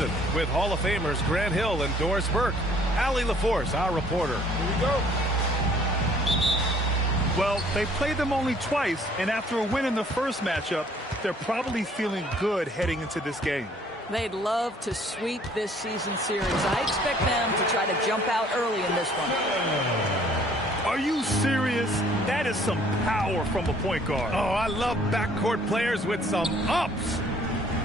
Wilson with Hall of Famers Grant Hill and Doris Burke. Allie LaForce, our reporter. Here we go. Well, they played them only twice, and after a win in the first matchup, they're probably feeling good heading into this game. They'd love to sweep this season series. I expect them to try to jump out early in this one. Are you serious? That is some power from a point guard. Oh, I love backcourt players with some ups.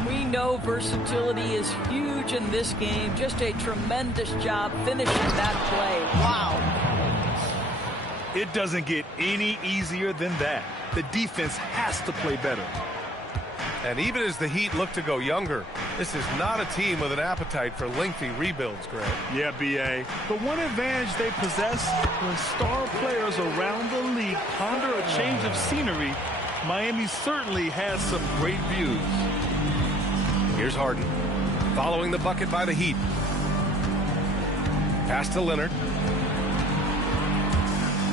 We know versatility is huge in this game. Just a tremendous job finishing that play. Wow. It doesn't get any easier than that. The defense has to play better. And even as the Heat look to go younger, this is not a team with an appetite for lengthy rebuilds, Greg. Yeah, B.A. The one advantage they possess, when star players around the league ponder a change of scenery, Miami certainly has some great views. Here's Harden, following the bucket by the Heat. Pass to Leonard.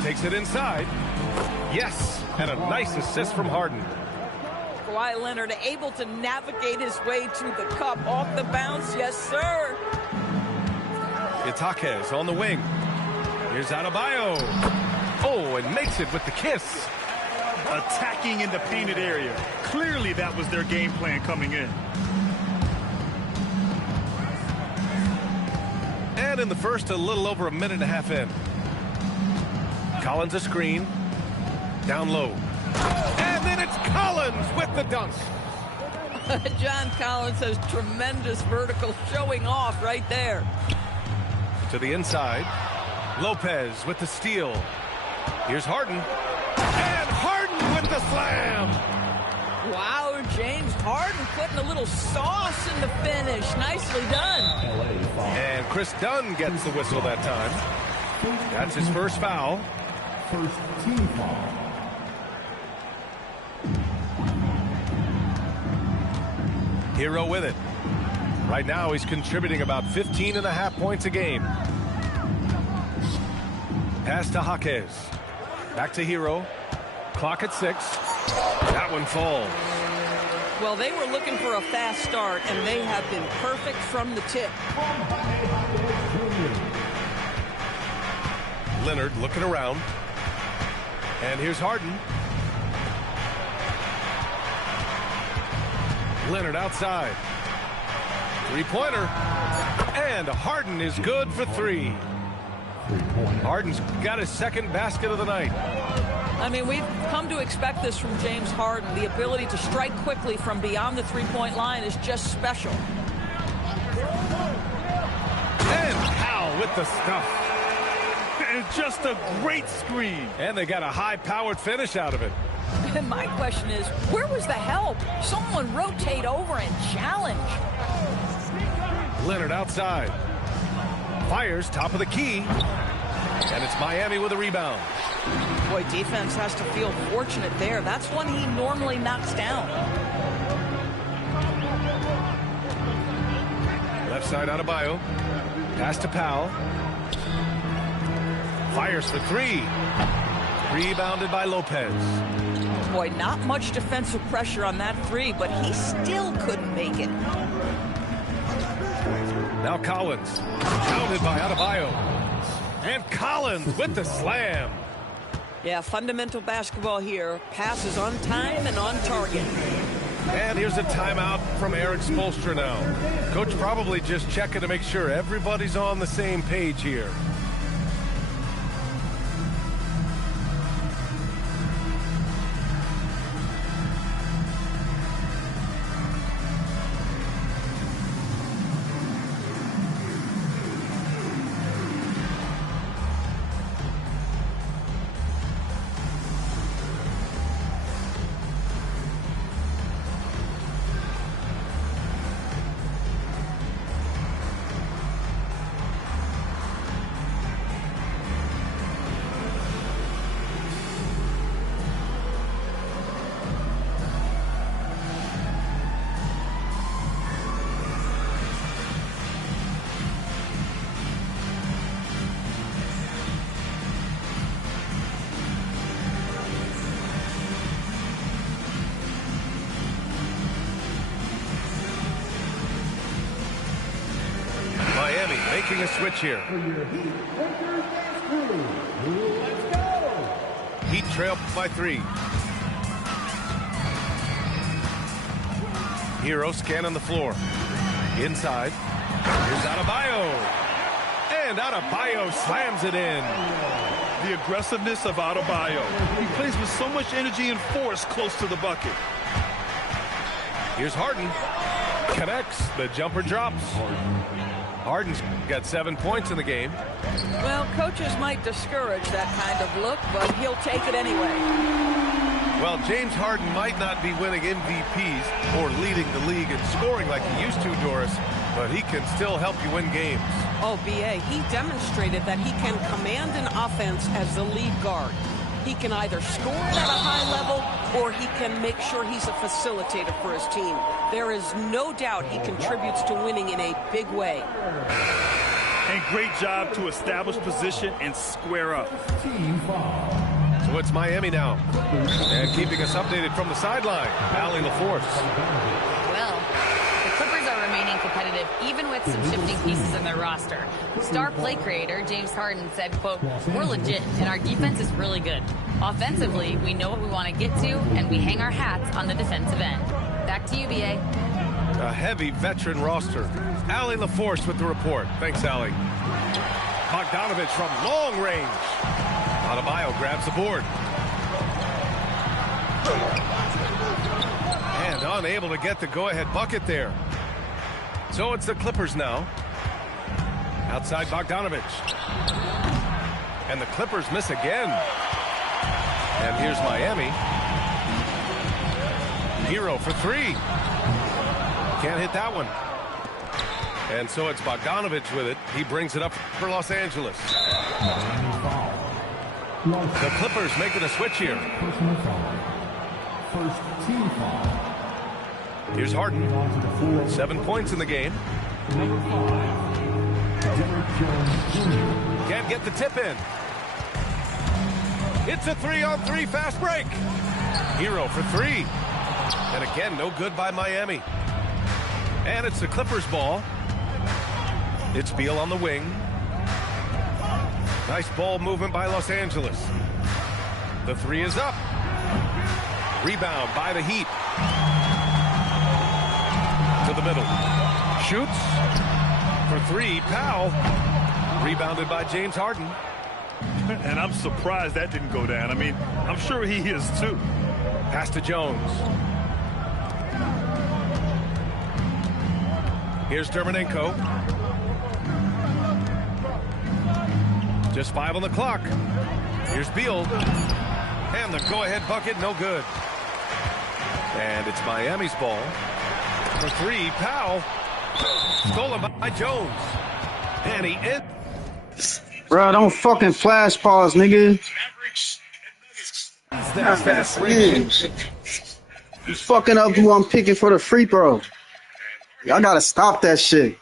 Takes it inside. Yes, and a nice assist from Harden. Kawhi Leonard able to navigate his way to the cup off the bounce. Yes, sir. Itaquez on the wing. Here's Adebayo. Oh, and makes it with the kiss. Attacking in the painted area. Clearly that was their game plan coming in. And in the first, a little over a minute and a half in. Collins a screen. Down low. And then it's Collins with the dunk. John Collins has tremendous vertical showing off right there. To the inside. Lopez with the steal. Here's Harden. And Harden with the slam. Wow, James Harden putting a little sauce in the finish. Nicely done. And Chris Dunn gets the whistle that time. That's his first foul. First team foul. Hero with it. Right now he's contributing about 15.5 points a game. Pass to Jaquez. Back to Hero. Clock at 6. That one falls. Well, they were looking for a fast start, and they have been perfect from the tip. Leonard looking around. And here's Harden. Leonard outside. Three-pointer. And Harden is good for 3. Harden's got his second basket of the night. I mean, we've come to expect this from James Harden. The ability to strike quickly from beyond the three-point line is just special. And Powell with the stuff. And just a great screen. And they got a high-powered finish out of it. And my question is, where was the help? Someone rotate over and challenge. Leonard outside. Fires top of the key. And it's Miami with a rebound. Boy, defense has to feel fortunate there. That's one he normally knocks down. Left side Adebayo. Pass to Powell. Fires for 3. Rebounded by Lopez. Boy, not much defensive pressure on that 3, but he still couldn't make it. Now Collins. Counted by Adebayo. And Collins with the slam. Yeah, fundamental basketball here. Passes on time and on target. And here's a timeout from Eric Spoelstra now. Coach probably just checking to make sure everybody's on the same page here. making a switch here. Heat trail by 3. Hero scanning the floor. Inside. Here's Adebayo. And Adebayo slams it in. The aggressiveness of Adebayo. He plays with so much energy and force close to the bucket. Here's Harden. Connects. The jumper drops. Harden's got 7 points in the game. Well, coaches might discourage that kind of look, but he'll take it anyway. Well, James Harden might not be winning MVPs or leading the league in scoring like he used to, Doris, but he can still help you win games. Oh, B.A., he demonstrated that he can command an offense as the lead guard. He can either score it at a high level or he can make sure he's a facilitator for his team. There is no doubt he contributes to winning in a big way. And great job to establish position and square up. So it's Miami now. And keeping us updated from the sideline, Allie LaForce. Well, the Clippers are remaining competitive even with some shifting pieces in their roster. Star play creator James Harden said, quote, "We're legit and our defense is really good. Offensively, we know what we want to get to and we hang our hats on the defensive end." Back to you, B.A. A heavy veteran roster. Allie LaForce with the report. Thanks, Allie. Bogdanovich from long range. Adebayo grabs the board. And unable to get the go-ahead bucket there. So it's the Clippers now. Outside Bogdanovich. And the Clippers miss again. And here's Miami. Hero for 3. Can't hit that one. And so it's Bogdanovich with it. He brings it up for Los Angeles. The Clippers making a switch here. First team foul. Here's Harden. 7 points in the game. Number 5, Derek Jones Jr. Can't get the tip in. It's a 3-on-3 fast break. Hero for 3. And again, no good by Miami. And it's the Clippers ball. It's Beal on the wing. Nice ball movement by Los Angeles. The 3 is up. Rebound by the Heat. To the middle. Shoots. For 3, Powell. Rebounded by James Harden. And I'm surprised that didn't go down. I mean, I'm sure he is too. Pass to Jones. Here's Dermonenko. Just 5 on the clock. Here's Beal. And the go-ahead bucket, no good. And it's Miami's ball. For 3, Powell. Stolen by Jones. And he ends. Bro, don't fucking flash pause, nigga. That's you fucking up who I'm picking for the free throw. Y'all gotta stop that shit.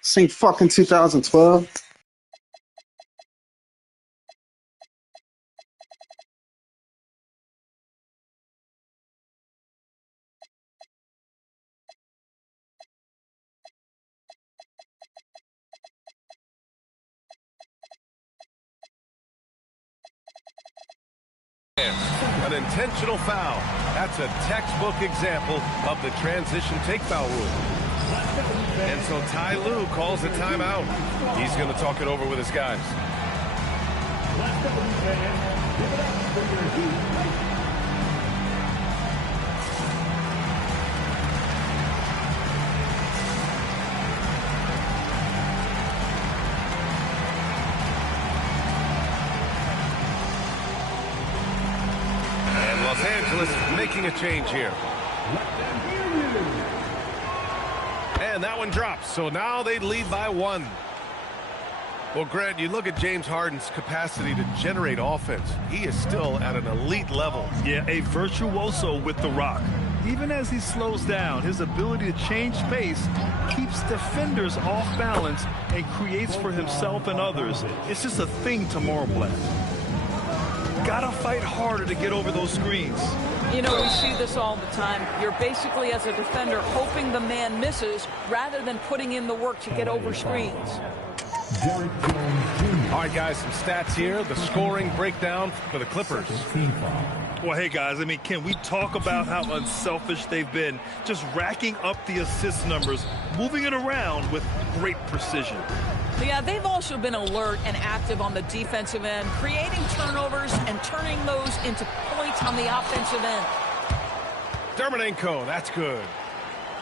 This ain't fucking 2012. An intentional foul. That's a textbook example of the transition take foul rule. And so Ty Lue calls a timeout. He's going to talk it over with his guys. Los Angeles making a change here. And that one drops. So now they lead by 1. Well, Grant, you look at James Harden's capacity to generate offense. He is still at an elite level. Yeah, a virtuoso with the rock. Even as he slows down, his ability to change pace keeps defenders off balance and creates for himself and others. It's just a thing to Morblack. Gotta fight harder to get over those screens. You know, we see this all the time. You're basically, as a defender, hoping the man misses rather than putting in the work to get over screens. All right, guys, some stats here. The scoring breakdown for the Clippers. Well, hey, guys, I mean, can we talk about how unselfish they've been? Just racking up the assist numbers, moving it around with great precision. Yeah, they've also been alert and active on the defensive end, creating turnovers and turning those into points on the offensive end. Dermonenko, that's good.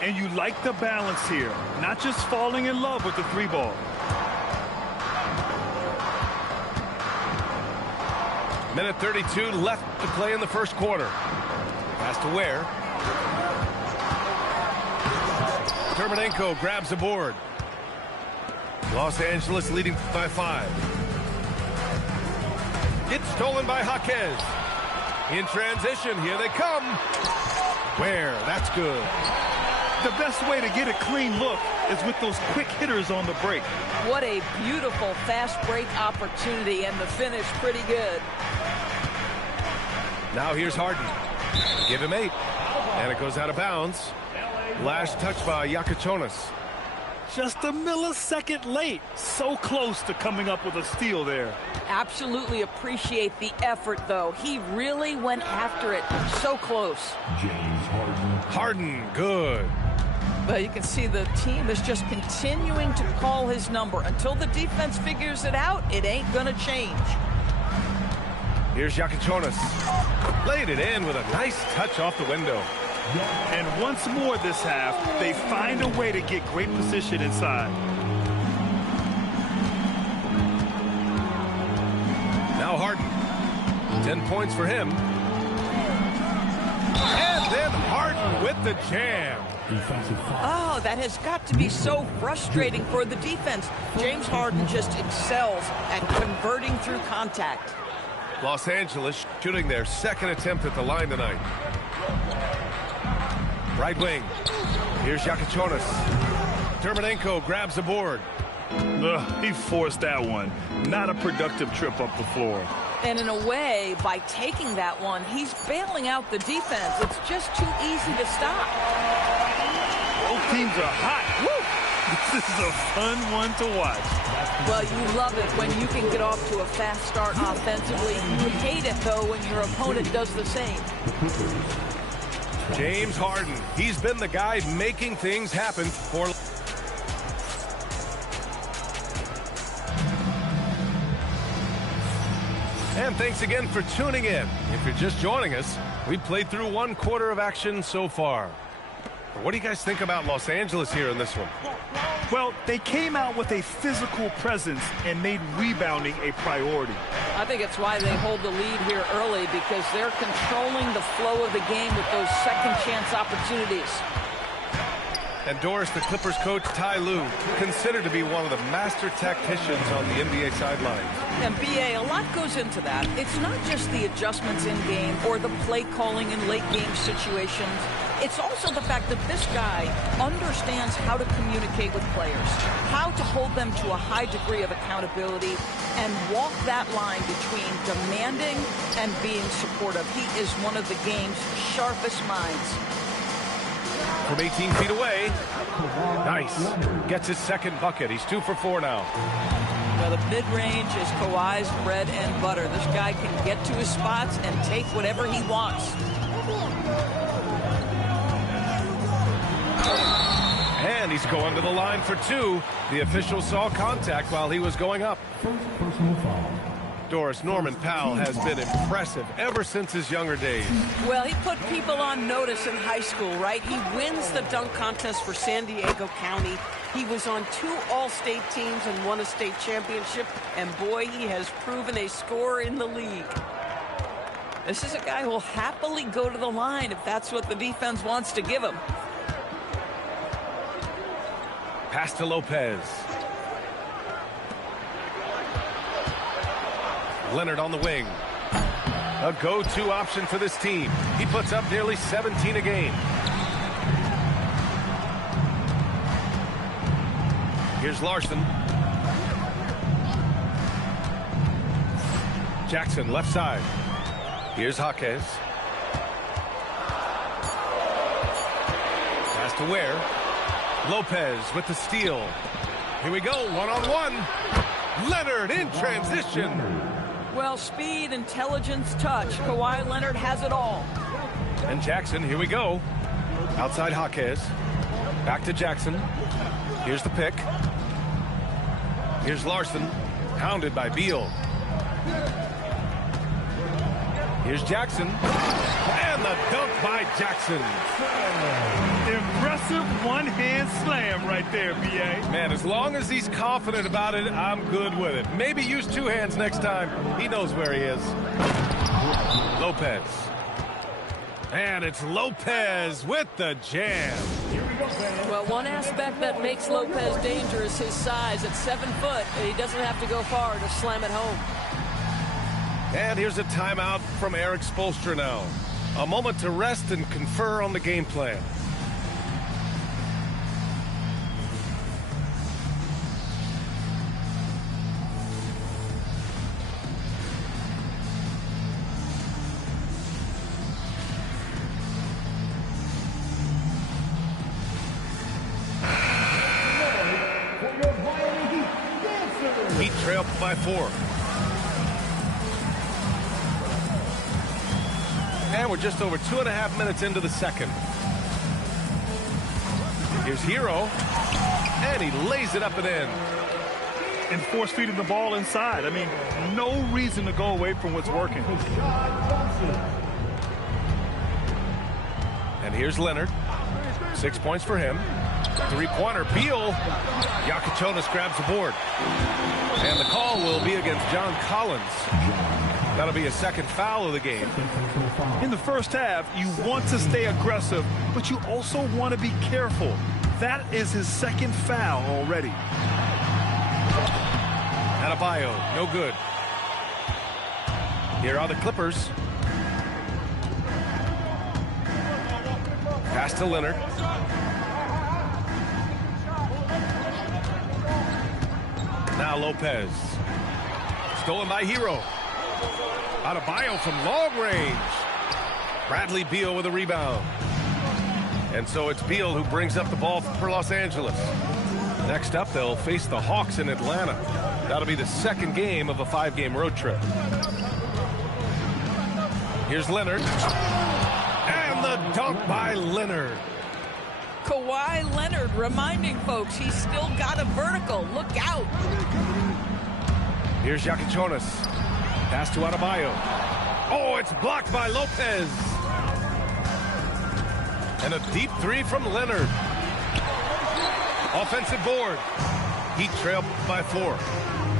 And you like the balance here, not just falling in love with the three ball. Minute 32 left to play in the first quarter. Pass to Ware. Dermonenko grabs a board. Los Angeles leading by 5. It's stolen by Jaquez. In transition, here they come. Ware, that's good. The best way to get a clean look is with those quick hitters on the break. What a beautiful fast break opportunity, and the finish pretty good. Now here's Harden. Give him 8. And it goes out of bounds. Last touch by Yakatonis. Just a millisecond late. So close to coming up with a steal there. Absolutely appreciate the effort, though. He really went after it. So close. James Harden. Harden, good. But you can see the team is just continuing to call his number. Until the defense figures it out, it ain't going to change. Here's Yakatonis. Laid it in with a nice touch off the window. And once more this half, they find a way to get great position inside. Now Harden. 10 points for him. And then Harden with the jam. Oh, that has got to be so frustrating for the defense. James Harden just excels at converting through contact. Los Angeles shooting their second attempt at the line tonight. Right wing. Here's Yakatonis. Dermonenko grabs the board. He forced that one. Not a productive trip up the floor. And in a way, by taking that one, he's bailing out the defense. It's just too easy to stop. Both teams are hot. Woo! This is a fun one to watch. Well, you love it when you can get off to a fast start offensively. You hate it, though, when your opponent does the same. James Harden. He's been the guy making things happen for... And thanks again for tuning in. If you're just joining us, we've played through 1 quarter of action so far. What do you guys think about Los Angeles here in this one? Well, they came out with a physical presence and made rebounding a priority. I think it's why they hold the lead here early, because they're controlling the flow of the game with those second chance opportunities. And Doris, the Clippers coach Ty Lue, considered to be one of the master tacticians on the NBA sidelines. And BA, a lot goes into that. It's not just the adjustments in game or the play calling in late game situations. It's also the fact that this guy understands how to communicate with players, how to hold them to a high degree of accountability, and walk that line between demanding and being supportive. He is one of the game's sharpest minds. From 18 feet away. Nice. Gets his second bucket. He's 2 for 4 now. Well, the mid-range is Kawhi's bread and butter. This guy can get to his spots and take whatever he wants. And he's going to the line for 2. The official saw contact while he was going up. First personal foul. Doris, Norman Powell has been impressive ever since his younger days. Well, he put people on notice in high school, right? He wins the dunk contest for San Diego County. He was on 2 All-State teams and won a state championship. And boy, he has proven a scorer in the league. This is a guy who will happily go to the line if that's what the defense wants to give him. Pass to Lopez. Leonard on the wing. A go-to option for this team. He puts up nearly 17 a game. Here's Larson. Jackson left side. Here's Jaquez. Pass to Ware. Lopez with the steal. Here we go, one-on-one. Leonard in transition. Well, speed, intelligence, touch. Kawhi Leonard has it all. And Jackson, here we go. Outside Jaquez. Back to Jackson. Here's the pick. Here's Larson. Hounded by Beal. Here's Jackson. And the dunk by Jackson. Impressive one-hand slam right there, B.A. Man, as long as he's confident about it, I'm good with it. Maybe use two hands next time. He knows where he is. Lopez. And it's Lopez with the jam. Well, one aspect that makes Lopez dangerous, his size. At 7 foot, he doesn't have to go far to slam it home. And here's a timeout from Eric Spoelstra now. A moment to rest and confer on the game plan. Heat trail by 4. And we're just over 2.5 minutes into the second. Here's Hero. And he lays it up and in. And force feeding the ball inside. I mean, no reason to go away from what's working. And here's Leonard. 6 points for him. Three-pointer. Beal. Yakichonis grabs the board. And the call will be against John Collins. That'll be a second foul of the game. In the first half, you want to stay aggressive, but you also want to be careful. That is his second foul already. Adebayo, no good. Here are the Clippers. Pass to Leonard. Now Lopez. Stolen by Hero. Adebayo from long range. Bradley Beal with a rebound. And so it's Beal who brings up the ball for Los Angeles. Next up, they'll face the Hawks in Atlanta. That'll be the second game of a 5-game road trip. Here's Leonard. And the dunk by Leonard. Kawhi Leonard reminding folks he's still got a vertical. Look out. Here's Yakichonis. Pass to Adebayo. Oh, it's blocked by Lopez. And a deep three from Leonard. Offensive board. Heat trail by 4.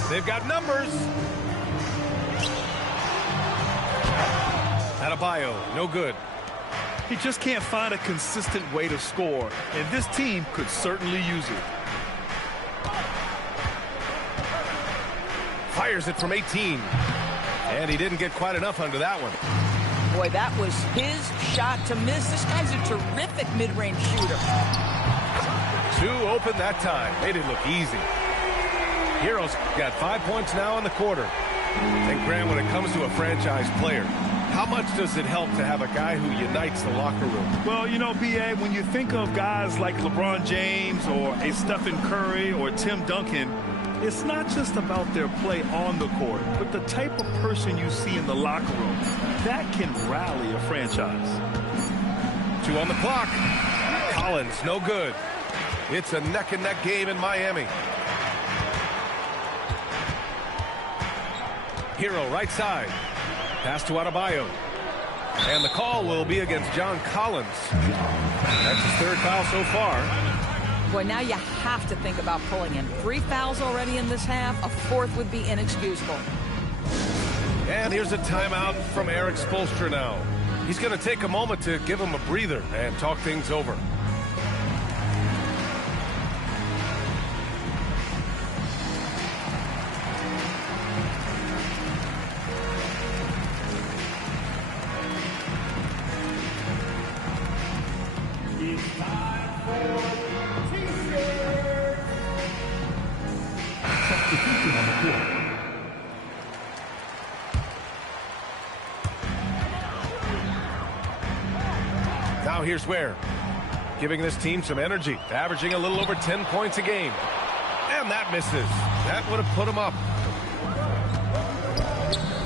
They've got numbers. Adebayo, no good. He just can't find a consistent way to score, and this team could certainly use it. Fires it from 18. And he didn't get quite enough under that one. Boy, that was his shot to miss. This guy's a terrific mid-range shooter. 2 open that time. Made it look easy. Hero's got 5 points now in the quarter. And Graham, when it comes to a franchise player, how much does it help to have a guy who unites the locker room? Well, you know, B.A., when you think of guys like LeBron James or a Stephen Curry or Tim Duncan, it's not just about their play on the court, but the type of person you see in the locker room. That can rally a franchise. 2 on the clock. Collins, no good. It's a neck-and-neck game in Miami. Hero, right side. Pass to Adebayo. And the call will be against John Collins. That's his 3rd foul so far. Boy, now you have to think about pulling in. 3 fouls already in this half. A 4th would be inexcusable. And here's a timeout from Eric Spoelstra now. He's going to take a moment to give him a breather and talk things over. Now here's Ware. giving this team some energy, averaging a little over 10 points a game. And that misses. That would have put him up.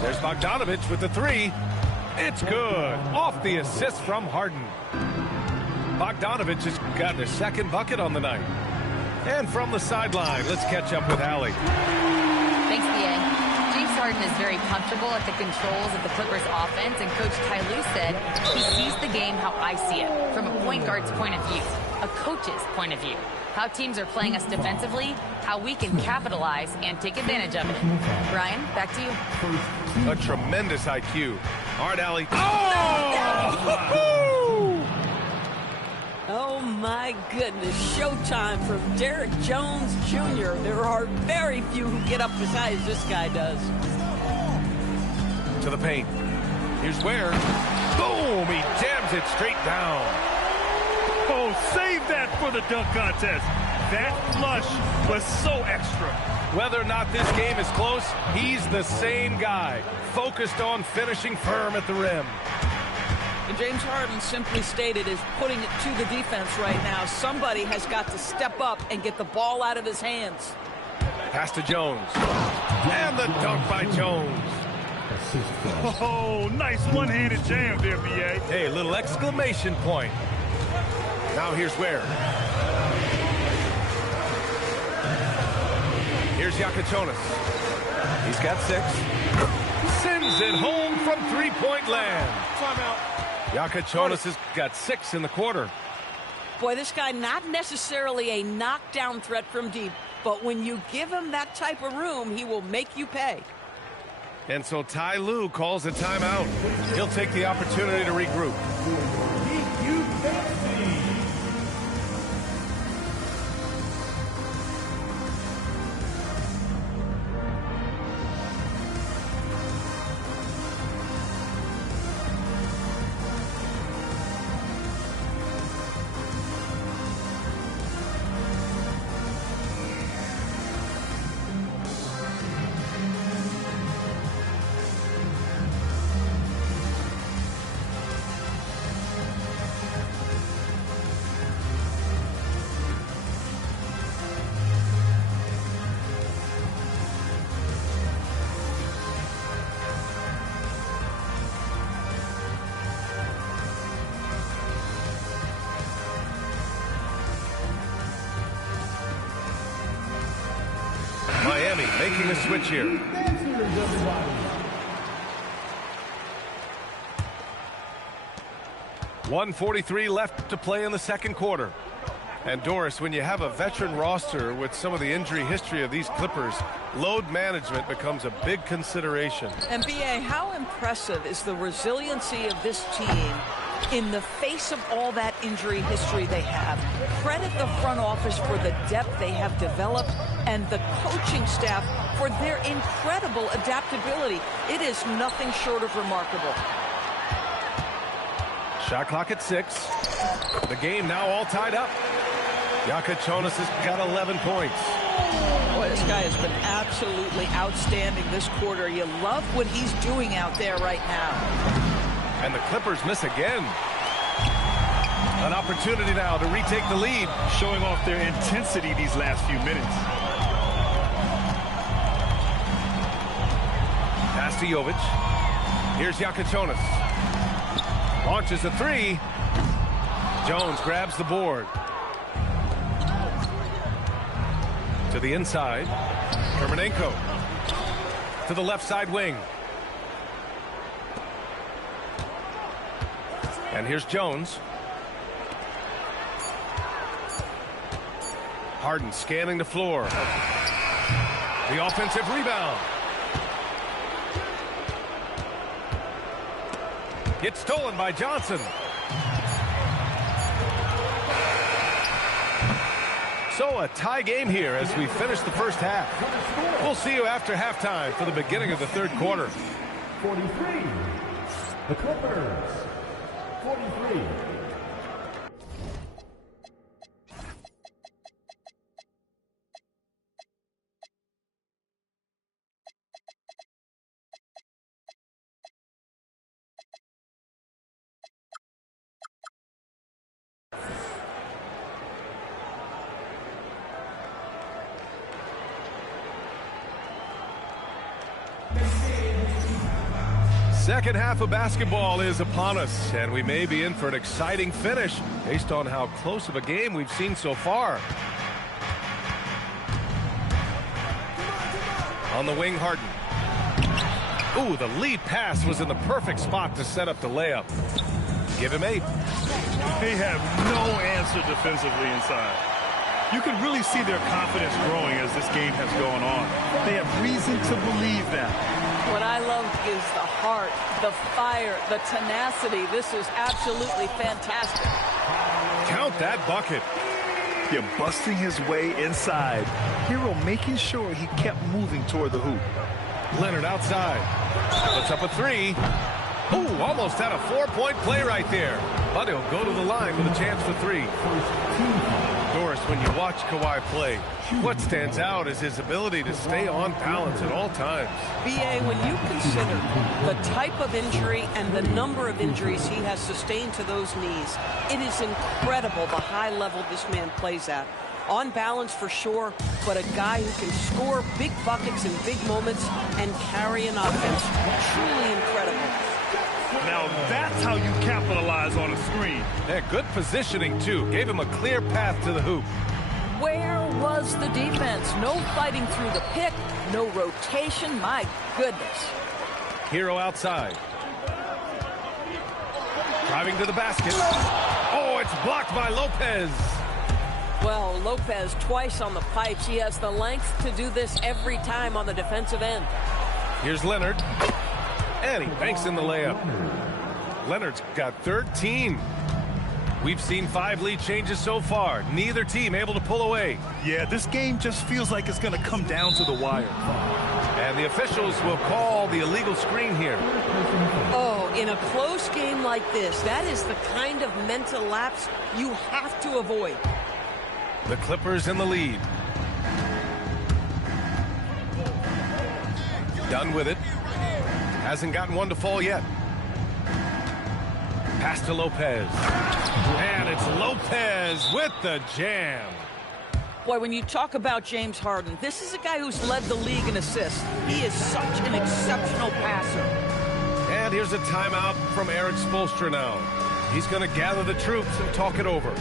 There's Bogdanovich with the three. It's good. Off the assist from Harden. Bogdanovich has got his second bucket on the night. And from the sideline, let's catch up with Allie. Thanks, B.A. James Harden is very comfortable at the controls of the Clippers offense, and Coach Ty Lue said he sees the game how I see it, from a point guard's point of view, a coach's point of view, how teams are playing us defensively, how we can capitalize and take advantage of it. Brian, back to you. A tremendous IQ. All right, Allie. Oh! Oh, my goodness. Showtime from Derrick Jones Jr. There are very few who get up as high as this guy does. To the paint. Here's Ware. Boom! He jams it straight down. Oh, save that for the dunk contest. That flush was so extra. Whether or not this game is close, he's the same guy, focused on finishing firm at the rim. And James Harden, simply stated, is putting it to the defense right now. Somebody has got to step up and get the ball out of his hands. Pass to Jones. And the dunk by Jones. Oh, nice one-handed jam there, B.A. Hey, little exclamation point. Now here's Ware. Here's Yakichonis. He's got 6. Sends it home from three-point land. Timeout. Yakichonis has got 6 in the quarter. Boy, this guy not necessarily a knockdown threat from deep, but when you give him that type of room, he will make you pay. And so Ty Lue calls a timeout. He'll take the opportunity to regroup. Miami making a switch here. 1:43 left to play in the second quarter. And Doris, when you have a veteran roster with some of the injury history of these Clippers, load management becomes a big consideration. And B.A., how impressive is the resiliency of this team in the face of all that injury history they have? Credit the front office for the depth they have developed and the coaching staff for their incredible adaptability. It is nothing short of remarkable. Shot clock at 6. The game now all tied up. Yakichonis has got 11 points. Boy, this guy has been absolutely outstanding this quarter. You love what he's doing out there right now. And the Clippers miss again. An opportunity now to retake the lead. Showing off their intensity these last few minutes. Pass to Jovic. Here's Yakichonis. Launches a 3. Jones grabs the board. To the inside. Kermanenko. To the left side wing. And here's Jones. Harden scanning the floor. The offensive rebound. It's stolen by Johnson. So a tie game here as we finish the first half. We'll see you after halftime for the beginning of the third quarter. 43. The Clippers. 43. Second half of basketball is upon us, and we may be in for an exciting finish based on how close of a game we've seen so far. On the wing, Harden. Ooh, the lead pass was in the perfect spot to set up the layup. Give him 8. They have no answer defensively inside. You can really see their confidence growing as this game has gone on. They have reason to believe that. What I love is the heart, the fire, the tenacity. This is absolutely fantastic. Count that bucket. Yeah, busting his way inside. Hero making sure he kept moving toward the hoop. Leonard outside. Puts up a 3. Ooh, almost had a 4-point play right there. But he'll go to the line with a chance for 3. Doris, when you watch Kawhi play, what stands out is his ability to stay on balance at all times. B.A., when you consider the type of injury and the number of injuries he has sustained to those knees, it is incredible the high level this man plays at. On balance for sure, but a guy who can score big buckets in big moments and carry an offense. Truly incredible. Now that's how you capitalize on a screen. Yeah, good positioning, too. Gave him a clear path to the hoop. Where was the defense? No fighting through the pick, no rotation. My goodness. Hero outside. Driving to the basket. Oh, it's blocked by Lopez. Well, Lopez twice on the pipes. He has the length to do this every time on the defensive end. Here's Leonard. And he banks in the layup. Leonard's got 13. We've seen 5 lead changes so far. Neither team able to pull away. Yeah, this game just feels like it's going to come down to the wire. And the officials will call the illegal screen here. Oh, in a close game like this, that is the kind of mental lapse you have to avoid. The Clippers in the lead. Done with it. Hasn't gotten one to fall yet. Pass to Lopez. And it's Lopez with the jam. Boy, when you talk about James Harden, this is a guy who's led the league in assists. He is such an exceptional passer. And here's a timeout from Eric Spoelstra now. He's going to gather the troops and talk it over.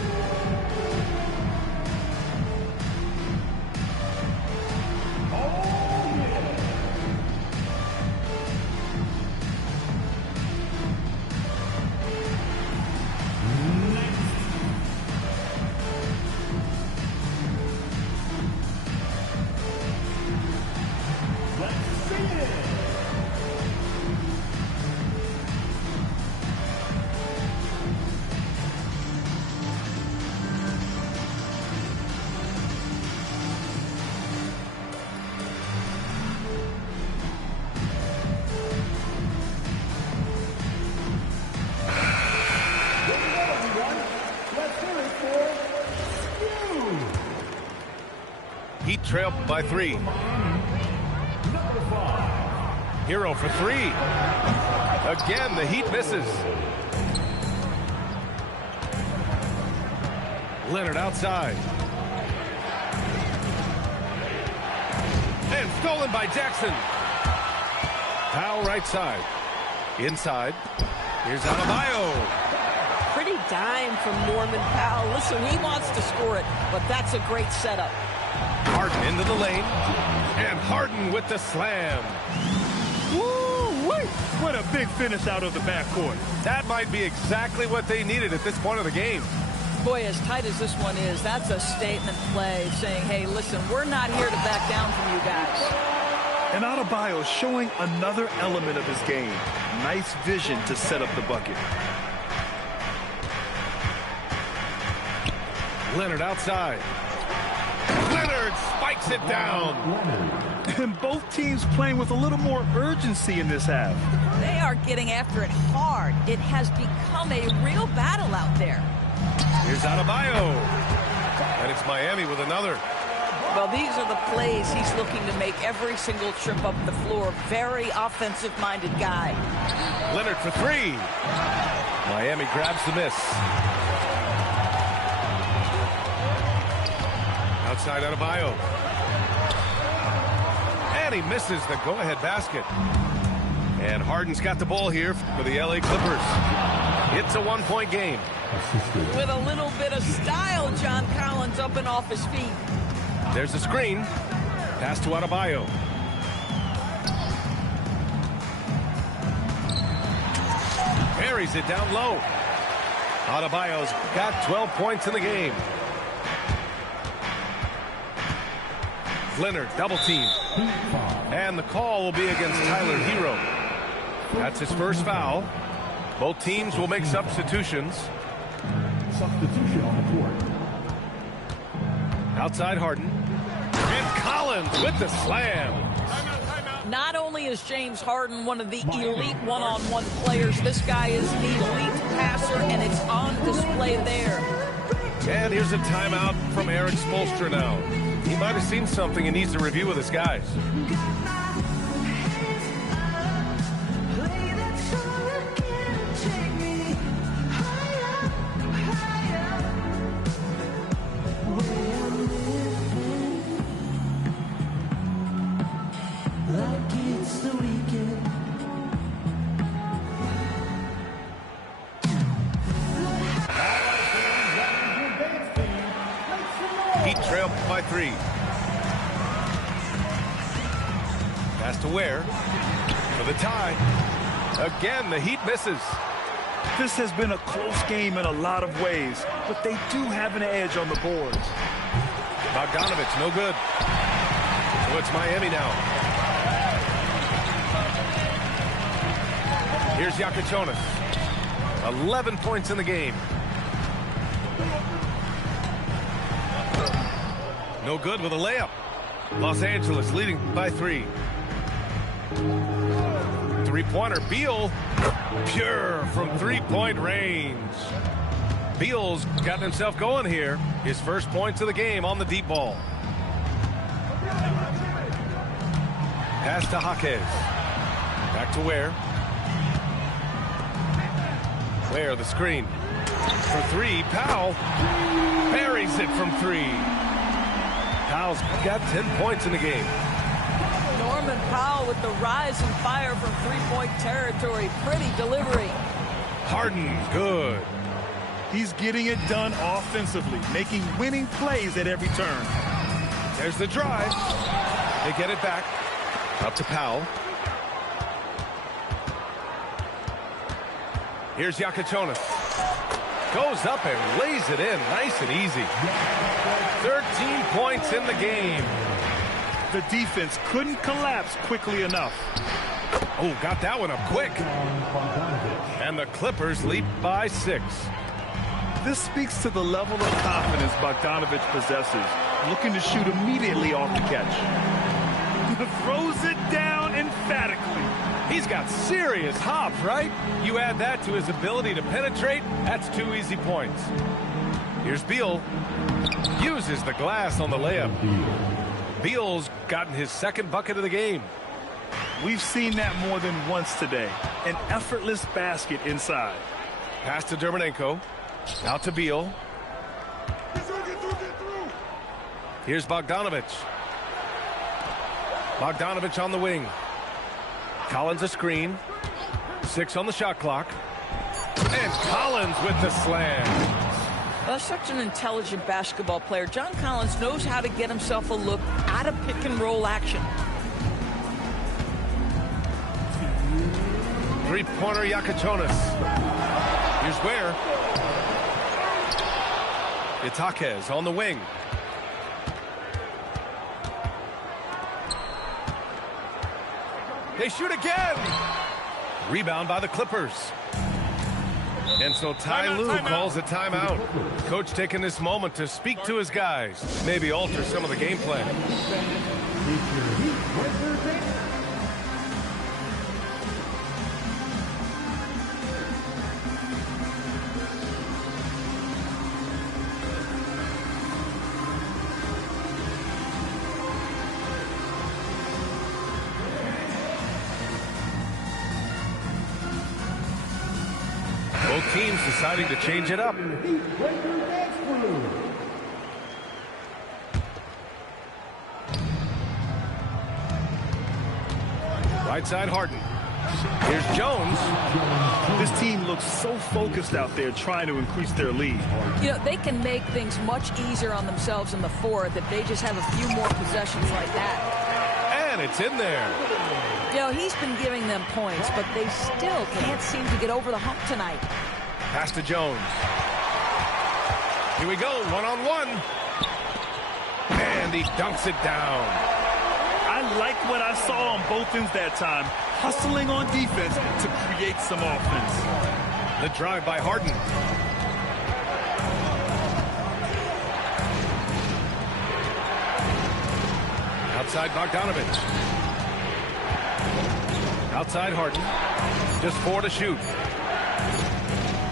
Heat trail by 3. Hero for 3. Again, the Heat misses. Leonard outside. And stolen by Jackson. Powell right side. Inside. Here's Adebayo. Pretty dime from Norman Powell. Listen, he wants to score it, but that's a great setup. Harden into the lane. And Harden with the slam. Woo-wee! What a big finish out of the backcourt. That might be exactly what they needed at this point of the game. Boy, as tight as this one is, that's a statement play saying, hey, listen, we're not here to back down from you guys. And Adebayo showing another element of his game. Nice vision to set up the bucket. Leonard outside. Leonard spikes it down. And both teams playing with a little more urgency in this half. They are getting after it hard. It has become a real battle out there. Here's Adebayo. And it's Miami with another. Well, these are the plays he's looking to make every single trip up the floor. Very offensive-minded guy. Leonard for 3. Miami grabs the miss. Outside Adebayo. And he misses the go-ahead basket. And Harden's got the ball here for the LA Clippers. It's a one-point game. With a little bit of style, John Collins up and off his feet. There's a screen. Pass to Adebayo. Buries it down low. Adebayo's got 12 points in the game. Leonard double team. And the call will be against Tyler Hero. That's his first foul. Both teams will make substitutions. Substitution on the court. Outside Harden. And Collins with the slam. Not only is James Harden one of the elite one-on-one players, this guy is an elite passer, and it's on display there. And here's a timeout from Eric Spoelstra now. He might have seen something and needs to review with his guys. Heat trail by 3. Pass to Ware for the tie. Again, the Heat misses. This has been a close game in a lot of ways, but they do have an edge on the boards. Bogdanovich, no good. So it's Miami now. Here's Yakachionis. 11 points in the game. No good with a layup. Los Angeles leading by 3. Three-pointer. Beal, pure from three-point range. Beal's gotten himself going here. His first points of the game on the deep ball. Pass to Jaquez. Back to Ware. Ware, the screen. For 3, Powell buries it from 3. Powell's got 10 points in the game. Norman Powell with the rise and fire from three-point territory. Pretty delivery. Harden, good. He's getting it done offensively, making winning plays at every turn. There's the drive. They get it back. Up to Powell. Here's Yakachionis. Goes up and lays it in. Nice and easy. 13 points in the game. The defense couldn't collapse quickly enough. Oh, got that one up quick. And the Clippers lead by 6. This speaks to the level of confidence Bogdanovich possesses, looking to shoot immediately off the catch. Throws it down emphatically. He's got serious hops, right? You add that to his ability to penetrate, that's 2 easy points. Here's Beal. Uses the glass on the layup. Beal's gotten his second bucket of the game. We've seen that more than once today. An effortless basket inside. Pass to Dermonenko. Out to Beal. Here's Bogdanovich. Bogdanovich on the wing. Collins a screen. 6 on the shot clock. And Collins with the slam. Well, such an intelligent basketball player. John Collins knows how to get himself a look out of pick and roll action. Three-pointer Yakachionis. Here's Ware. It's Jaquez on the wing. They shoot again. Rebound by the Clippers. And so Ty Lue calls a timeout. Coach taking this moment to speak to his guys. Maybe alter some of the game plan. Both teams deciding to change it up. Right side Harden. Here's Jones. This team looks so focused out there trying to increase their lead. You know, they can make things much easier on themselves in the fourth if they just have a few more possessions like that. And it's in there. You know, he's been giving them points, but they still can't seem to get over the hump tonight. Pass to Jones. Here we go, one-on-one. And he dunks it down. I like what I saw on both ends that time. Hustling on defense to create some offense. The drive by Harden. Outside Bogdanovich. Outside Harden. Just 4 to shoot.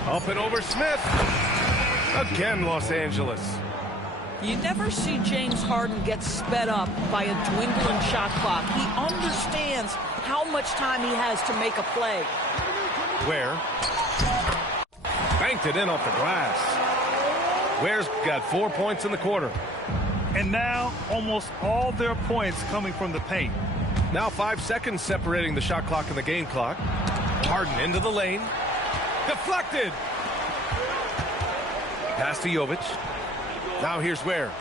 Up and over Smith. Again, Los Angeles. You never see James Harden get sped up by a dwindling shot clock. He understands how much time he has to make a play. Ware. Banked it in off the glass. Ware's got 4 points in the quarter. And now, almost all their points coming from the paint. Now 5 seconds separating the shot clock and the game clock. Harden into the lane. Deflected. Pass to Jovic. Now here's Ware.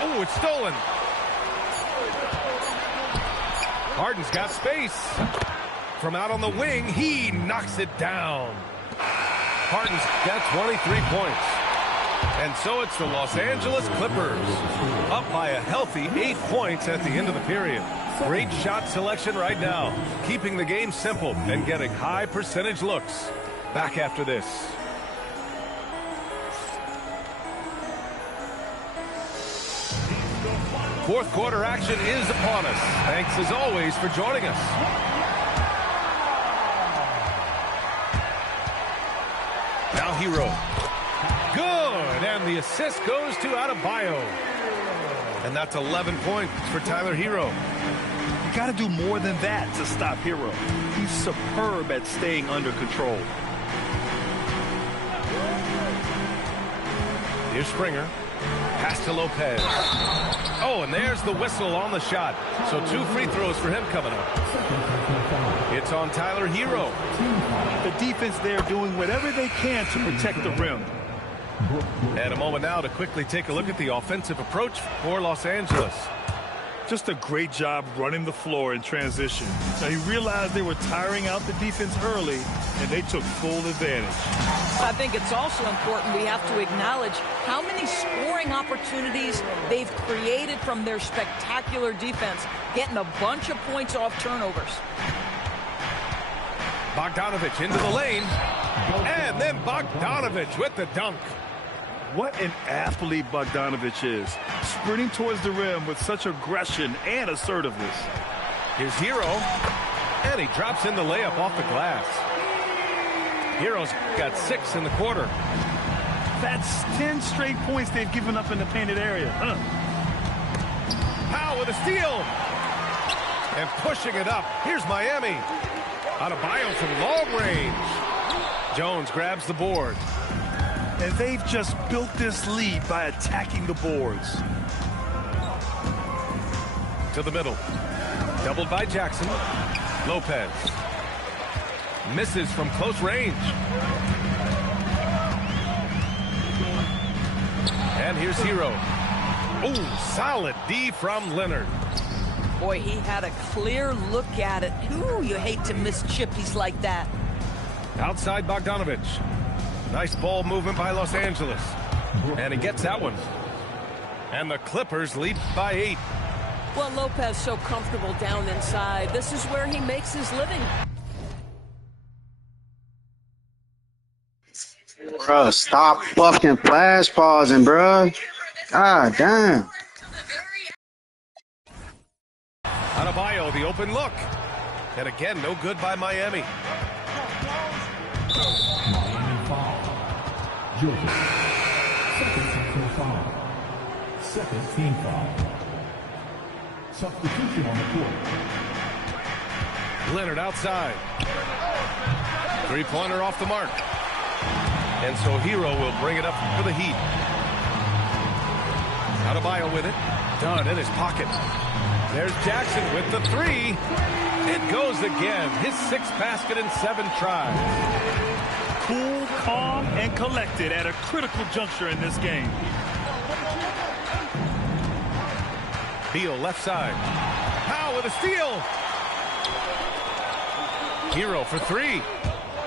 Oh, it's stolen. Harden's got space. From out on the wing, he knocks it down. Harden's got 23 points. And so it's the Los Angeles Clippers, up by a healthy 8 points at the end of the period. Great shot selection right now, keeping the game simple and getting high percentage looks. Back after this. Fourth quarter action is upon us. Thanks as always for joining us. Now Hero. Good, and the assist goes to Adebayo. And that's 11 points for Tyler Hero. You got to do more than that to stop Hero. He's superb at staying under control. Here's Springer. Pass to Lopez. Oh, and there's the whistle on the shot. So 2 free throws for him coming up. It's on Tyler Hero. The defense there doing whatever they can to protect the rim. And a moment now to quickly take a look at the offensive approach for Los Angeles. Just a great job running the floor in transition. Now, he realized they were tiring out the defense early, and they took full advantage. I think it's also important we have to acknowledge how many scoring opportunities they've created from their spectacular defense, getting a bunch of points off turnovers. Bogdanovich into the lane, and then Bogdanovich with the dunk. What an athlete Bogdanovich is, sprinting towards the rim with such aggression and assertiveness. Here's Hero, and he drops in the layup off the glass. Hero's got 6 in the quarter. That's 10 straight points they've given up in the painted area. Powell with a steal. And pushing it up. Here's Miami. Adebayo from long range. Jones grabs the board. And they've just built this lead by attacking the boards. To the middle. Doubled by Jackson. Lopez. Misses from close range. And here's Hero. Oh, solid D from Leonard. Boy, he had a clear look at it. Ooh, you hate to miss chippies like that. Outside Bogdanovich. Nice ball movement by Los Angeles. And he gets that one. And the Clippers lead by 8. Well, Lopez so comfortable down inside. This is where he makes his living. Bruh, stop fucking flash pausing, bruh. God damn. Adebayo, the open look. And again, no good by Miami. Miami foul. Jovic. Second team foul. Second team foul. Substitution on the court. Leonard outside. Three-pointer off the mark. And so Hero will bring it up for the Heat. Adebayo with it. Dunn in his pocket. There's Jackson with the three. It goes again. His 6th basket in 7 tries. Cool, calm, and collected at a critical juncture in this game. Beal left side. Powell with a steal. Hero for 3.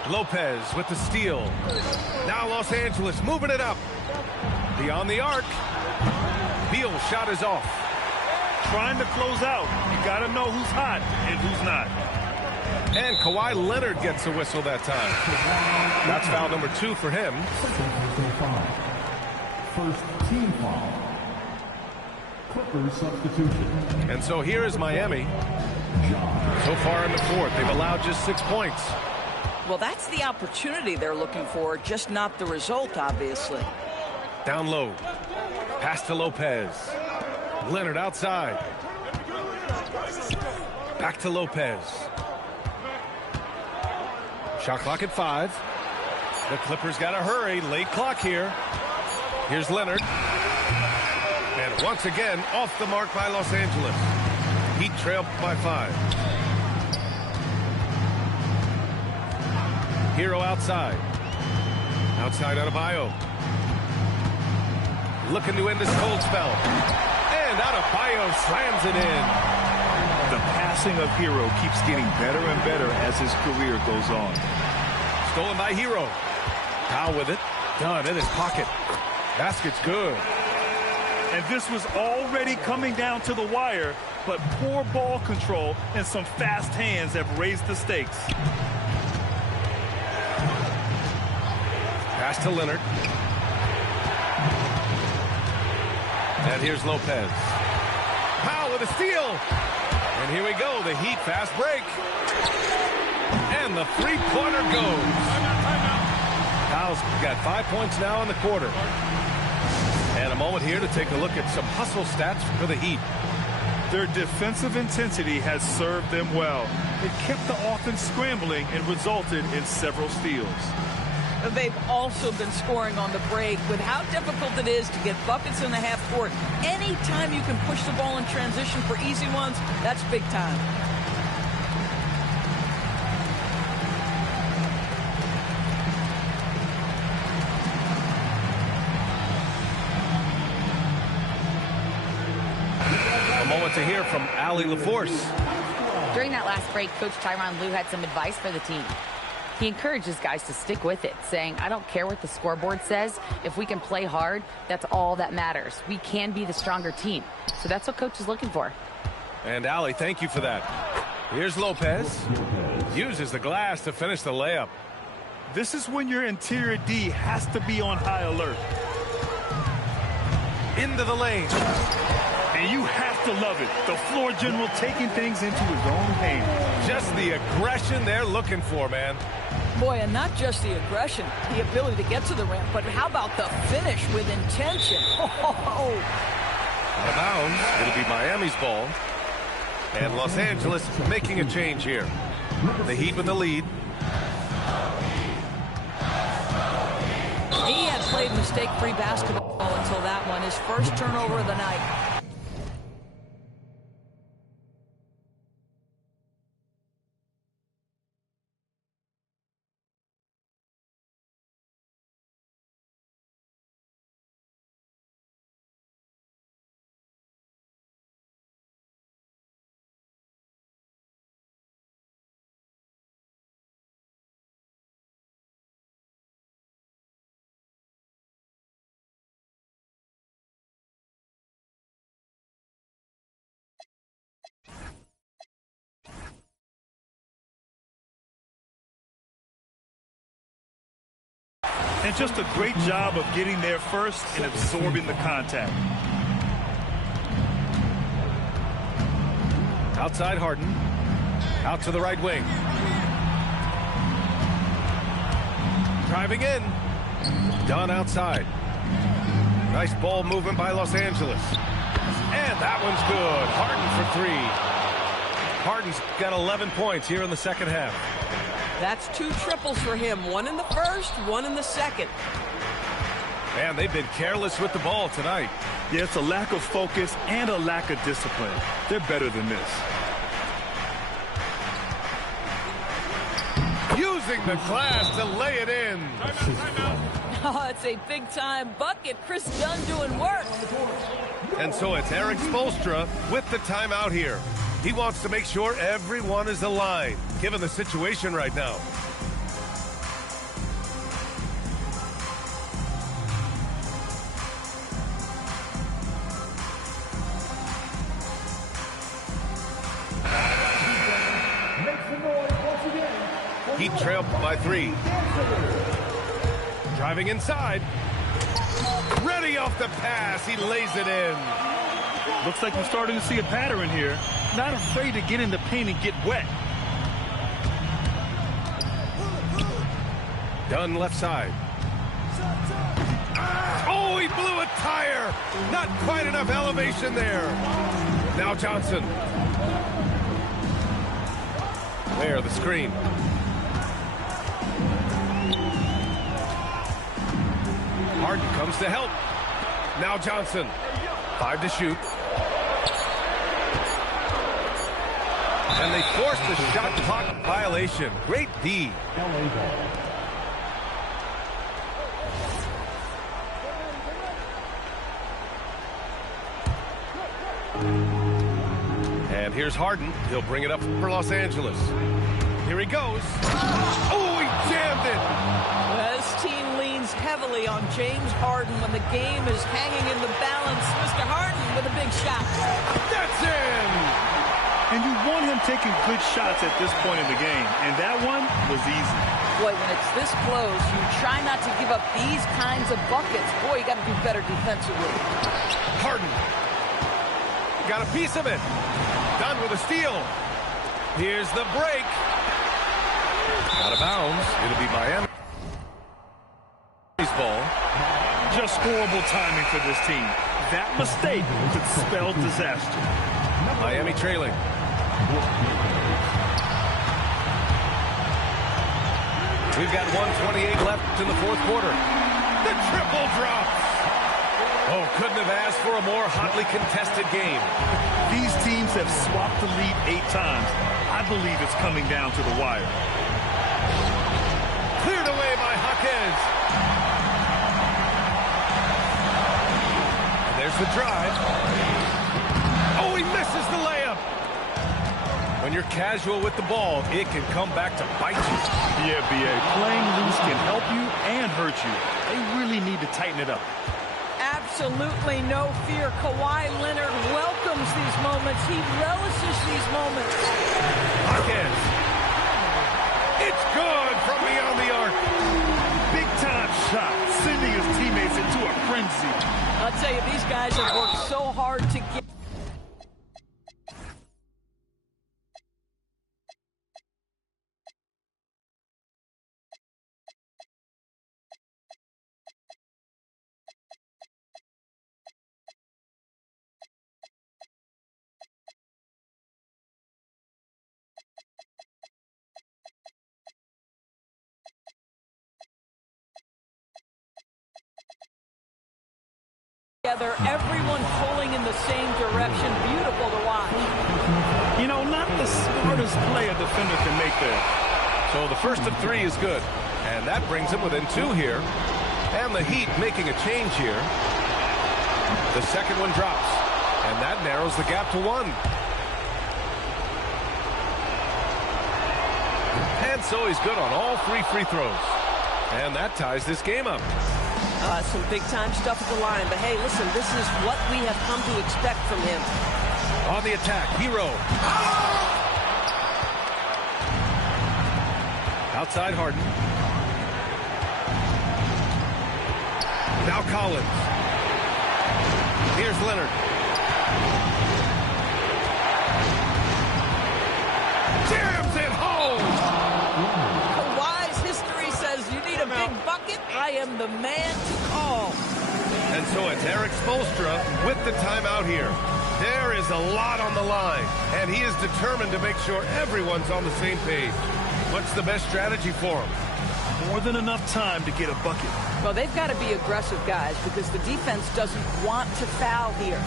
Lopez with the steal. Now Los Angeles moving it up. Beyond the arc. Beal's shot is off. Trying to close out. You got to know who's hot and who's not. And Kawhi Leonard gets a whistle that time. That's foul number 2 for him. First team foul. Clippers substitution. And so here is Miami. So far in the 4th, they've allowed just 6 points. Well, that's the opportunity they're looking for, just not the result, obviously. Down low. Pass to Lopez. Leonard outside. Back to Lopez. Shot clock at 5. The Clippers got to hurry. Late clock here. Here's Leonard. And once again, off the mark by Los Angeles. Heat trailed by 5. Hero outside. Outside Adebayo. Looking to end this cold spell. And Adebayo slams it in. The passing of Hero keeps getting better and better as his career goes on. Stolen by Hero. Powell with it. Dunn in his pocket. Basket's good. And this was already coming down to the wire, but poor ball control and some fast hands have raised the stakes. Pass to Leonard. And here's Lopez. Powell with a steal. And here we go, the Heat fast break. And the three-pointer goes. Powell's got 5 points now in the quarter. And a moment here to take a look at some hustle stats for the Heat. Their defensive intensity has served them well. It kept the offense scrambling and resulted in several steals. They've also been scoring on the break. With how difficult it is to get buckets in the half court, anytime you can push the ball in transition for easy ones, that's big time. A moment to hear from Allie LaForce. During that last break, Coach Tyronn Lue had some advice for the team. He encourages guys to stick with it, saying, I don't care what the scoreboard says. If we can play hard, that's all that matters. We can be the stronger team. So that's what Coach is looking for. And Allie, thank you for that. Here's Lopez. Uses the glass to finish the layup. This is when your interior D has to be on high alert. Into the lane. And you have to love it. The floor general taking things into his own hands. Just the aggression they're looking for, man. Boy, and not just the aggression, the ability to get to the rim, but how about the finish with intention? Oh. Out of bounds. It'll be Miami's ball. And Los Angeles making a change here. The Heat with the lead. He had played mistake-free basketball until that one, his first turnover of the night. And just a great job of getting there first and absorbing the contact. Outside Harden. Out to the right wing. Driving in. Dunn outside. Nice ball movement by Los Angeles. And that one's good. Harden for 3. Harden's got 11 points here in the second half. That's 2 triples for him. 1 in the first, 1 in the second. And they've been careless with the ball tonight. Yeah, it's a lack of focus and a lack of discipline. They're better than this. Using the glass to lay it in. Oh, it's a big-time bucket. Chris Dunn doing work. And so it's Eric Spoelstra with the timeout here. He wants to make sure everyone is aligned, given the situation right now. He trailed by 3. Driving inside. Ready off the pass. He lays it in. Looks like we're starting to see a pattern here. Not afraid to get in the paint and get wet. Dunn left side. Oh, he blew a tire. Not quite enough elevation there. Now Johnson. There, the screen. Harden comes to help. Now Johnson. 5 to shoot. And they force the shot clock violation. Great D. And here's Harden. He'll bring it up for Los Angeles. Here he goes. Oh, he jammed it. This team leans heavily on James Harden when the game is hanging in the balance. Mr. Harden with a big shot. That's in. And you want him taking good shots at this point in the game. And that one was easy. Boy, when it's this close, you try not to give up these kinds of buckets. Boy, you got to do better defensively. Harden. Got a piece of it. Done with a steal. Here's the break. Out of bounds. It'll be Miami's ball. Just horrible timing for this team. That mistake could spell disaster. Miami trailing. We've got 1:28 left in the fourth quarter. The triple drops. Oh, couldn't have asked for a more hotly contested game. These teams have swapped the lead 8 times. I believe it's coming down to the wire. Cleared away by Jaquez. And there's the drive. Oh, he misses the layup. When you're casual with the ball, it can come back to bite you. Yeah, B.A. Playing loose can help you and hurt you. They really need to tighten it up. Absolutely no fear. Kawhi Leonard welcomes these moments. He relishes these moments. Jaquez. It's good from beyond the arc. Big-time shot, sending his teammates into a frenzy. I'll tell you, these guys have worked so hard to get. Together, everyone pulling in the same direction. Beautiful to watch. You know, not the smartest play a defender can make there. So the first of 3 is good. And that brings him within 2 here. And the Heat making a change here. The second one drops. And that narrows the gap to 1. And so he's good on all 3 free throws. And that ties this game up. Some big-time stuff at the line. But, hey, listen, this is what we have come to expect from him. On the attack, Hero. Outside Harden. Now Collins. Here's Leonard. Jams it home. Kawhi's history says you need a big bucket. I am the man to call. And so it's Eric Spoelstra with the timeout here. There is a lot on the line, and he is determined to make sure everyone's on the same page. What's the best strategy for him? more than enough time to get a bucket. Well, they've got to be aggressive, guys, because the defense doesn't want to foul here.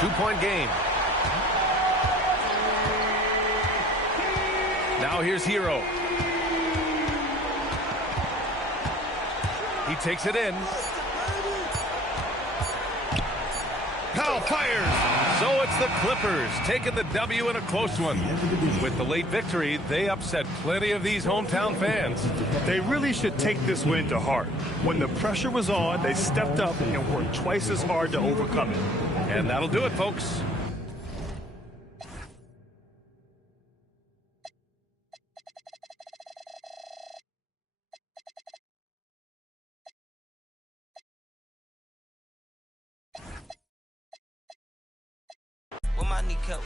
Two-point game. Now here's Hero. He takes it in. Powell fires. So it's the Clippers taking the W in a close one. With the late victory, they upset plenty of these hometown fans. They really should take this win to heart. When the pressure was on, they stepped up and worked twice as hard to overcome it. And that'll do it, folks. With my kneecap.